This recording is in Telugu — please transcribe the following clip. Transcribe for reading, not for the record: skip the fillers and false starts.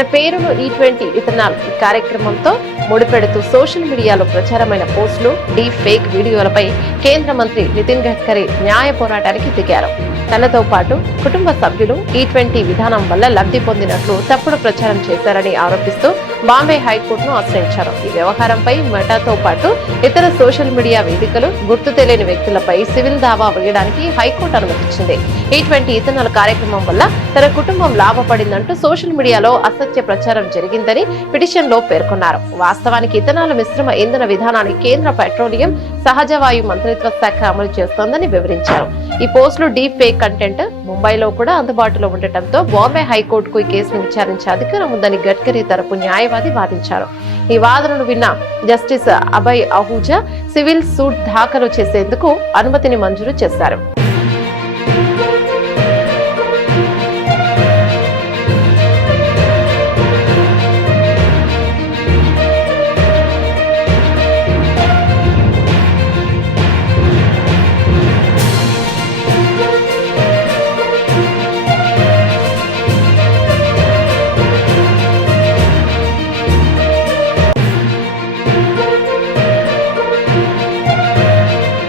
తన పేరును E20 ఇథనాల్ ఈ కార్యక్రమంతో ముడిపెడుతూ సోషల్ మీడియాలో ప్రచారమైన పోస్టులు, డీప్ ఫేక్ వీడియోలపై కేంద్ర మంత్రి నితిన్ గడ్కరీ న్యాయ పోరాటానికి దిగారు. తనతో పాటు కుటుంబ సభ్యులు E20 విధానం వల్ల లబ్ధి పొందినట్లు తప్పుడు ప్రచారం చేశారని ఆరోపిస్తూ బాంబే హైకోర్టును ఆశ్రయించారు. ఈ వ్యవహారంపై మెటాతో పాటు ఇతర సోషల్ మీడియా వేదికలు గుర్తు తెలియని వ్యక్తులపై సివిల్ దావా వేయడానికి హైకోర్టు అనుమతించింది. E20 ఇథనాల్ కార్యక్రమం వల్ల తన కుటుంబం లాభపడిందంటూ సోషల్ మీడియాలో అసత్య ప్రచారం జరిగిందని పిటిషన్ లో పేర్కొన్నారు. వాస్తవానికి ఇథనాల్ మిశ్రమ ఇంధన విధానాన్ని కేంద్ర పెట్రోలియం, సహజ వాయు మంత్రిత్వ శాఖ అమలు చేస్తోందని వివరించారు. ఈ పోస్టులు డీప్ ఫేక్ కంటెంట్ ముంబైలో కూడా అందుబాటులో ఉండటంతో బాంబే హైకోర్టుకు ఈ కేసును విచారించే అధికారం ఉందని గడ్కరీ తరపు న్యాయవాది వాదించారు. ఈ వాదనను విన్న justice Abhay Ahuja civil suit దాఖలు చేసేందుకు అనుమతిని మంజూరు చేశారు.